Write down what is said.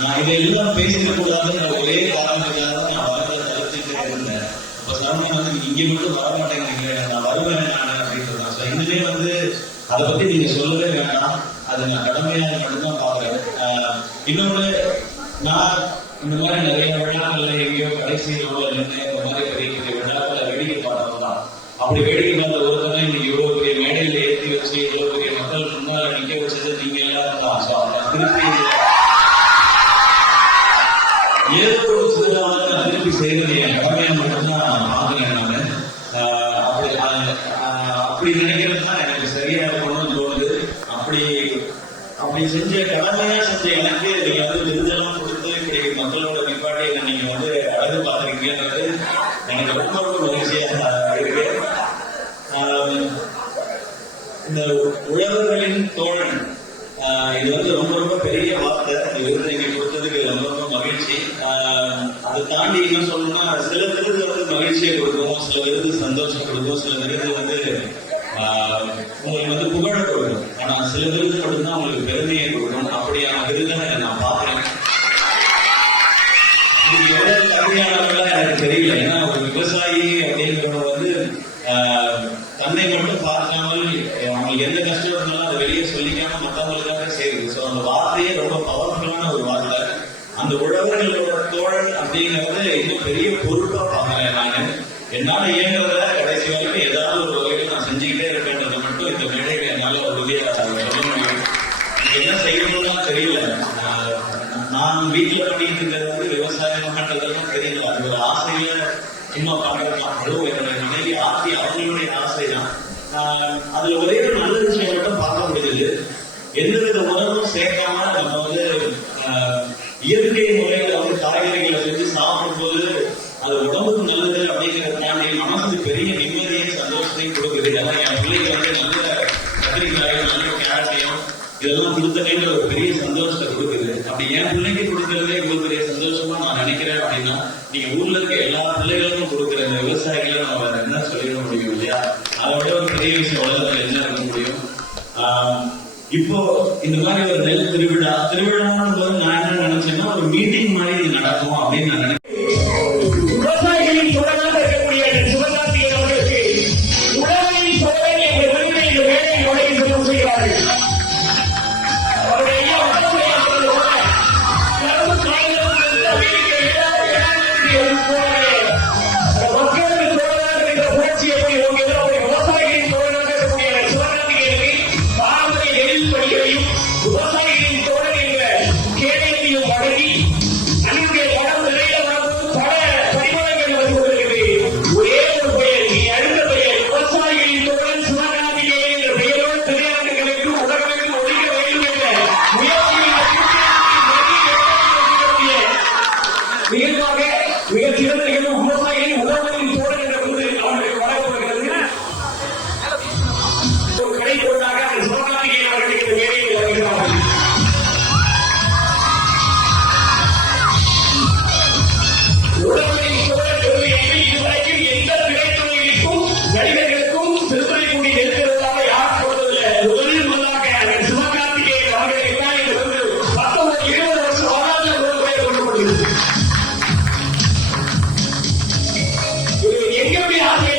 நான் இதெல்லாம் பேசிக்க கூடாதுன்ற ஒரே காரணத்துக்காக தான் நான் வரதை தவிர்த்துட்டே இருந்தேன். இப்போ சரவணன் வந்து நீங்க இங்க மட்டும் வர மாட்டேங்கிறீங்களே நான் வருவேன் நான் அப்படின்னு சொல்றேன் ஸோ இதுலயே வந்து அதை பத்தி நீங்க சொல்லவே வேண்டாம் அதை நான் கடமையாக மட்டும்தான் பாக்குறேன் ஆஹ் இன்னொன்னு நான் இந்த மாதிரி நிறைய விழாக்கள்ல எங்கேயோ கடைசி ரோல நின்று இந்த மாதிரி பெரிய பெரிய விழாக்களை வேடிக்கை பாடுறதுதான் அப்படி வேடிக்கை ஏதோ ஒரு சிறுவாக திருப்பி செய்வது என் கடமையா மட்டும்தான் நான் நானு ஆஹ் அப்படி ஆஹ் ஆஹ் அப்படி நினைக்கிறது தான் எனக்கு சரியா இருக்கணும்னு தோணுது அப்படி அப்படி செஞ்ச கடமையாக செஞ்ச எனக்கு நீங்கள் வந்து விருதெல்லாம் கொடுத்து இப்படி மக்களோட நிப்பாட்டி என்னை நீங்க வந்து அழகு பார்த்துருக்கீங்கன்றது எனக்கு ரொம்ப ரொம்ப மகிழ்ச்சியா இருக்கு ஆஹ் இந்த உழவர்களின் தோழன் ஆஹ் இது வந்து ரொம்ப ரொம்ப பெரிய வார்த்தை. இந்த விருது நீங்கள் கொடுத்ததுக்கு ரொம்ப ரொம்ப மகிழ்ச்சி. அதை தாண்டி என்ன சொல்லணும்னா சில விருது வந்து மகிழ்ச்சியை கொடுக்கும் சில விருது சந்தோஷம் கொடுக்கும் சில விருது வந்து ஆஹ் உங்களுக்கு வந்து புகழ கொடுக்கும். ஆனா சில விருது மட்டும்தான் உங்களுக்கு பெருமையை கொடுக்கும். அப்படியான விருதை நான் பார்க்கிறேன். இது எவ்வளவு தகுதியானவங்களா எனக்கு தெரியல. ஏன்னா ஒரு விவசாயி அப்படிங்கிறவங்க வந்து ஆஹ், தன்னை மட்டும் பார்க்காமல் அவங்களுக்கு எந்த கஷ்டம் இருந்தாலும் அதை வெளியே சொல்லிக்காம மற்றவங்களுக்காக செய்யுது ஸோ அந்த வார்த்தையே ரொம்ப பவர்ஃபுல்லான ஒரு வார்த்தை. அந்த உழவர்களோட தோழன் அப்படிங்கறது இன்னும் பெரிய பொருட்டா பார்க்கல நான். என்னால இயங்குறத கடைசி வரைக்கும் ஏதாவது ஒரு வகையில் நான் செஞ்சுக்கிட்டே இருப்பேன்றதை மட்டும் இந்த மேடையில என்னால உறுதியா சொல்ல முடியும். என்ன செய்யணும்லாம் தெரியல. நான் வீட்டுல பண்ணிட்டு இருக்கிறது வந்து விவசாயம் பண்றதெல்லாம் தெரியல. அது ஒரு ஆசையில சும்மா பண்றதுலாம் அதுவும் என்னோட மனைவி ஆசை அவங்களுடைய ஆசை தான் அதுல ஒரே ஒரு நல்ல விஷயம் மட்டும் பார்க்க முடியுது எந்தவித உணர்வும் சேர்க்காம இதெல்லாம் கொடுத்தனேன்ற ஒரு பெரிய சந்தோஷத்தை கொடுக்குது. அப்படி என் பிள்ளைக்கு கொடுக்கறதே இவ்வளவு பெரிய சந்தோஷமா நான் நினைக்கிறேன் அப்படின்னா நீங்க ஊர்ல இருக்க எல்லா பிள்ளைகளுக்கும் கொடுக்குற இந்த விவசாயிகளை நம்ம வேற என்ன சொல்லிட முடியும் இல்லையா? அதை விட ஒரு பெரிய விஷயம் உலகத்துல என்ன இருக்க முடியும்? ஆஹ் இப்போ இந்த மாதிரி ஒரு நெல் திருவிழா திருவிழான்னு போது நான் என்ன நினைச்சேன்னா ஒரு மீட்டிங் மாதிரி இது நடக்கும் அப்படின்னு நான் நினைக்கிறேன். We get to get. We get to get it. We happy.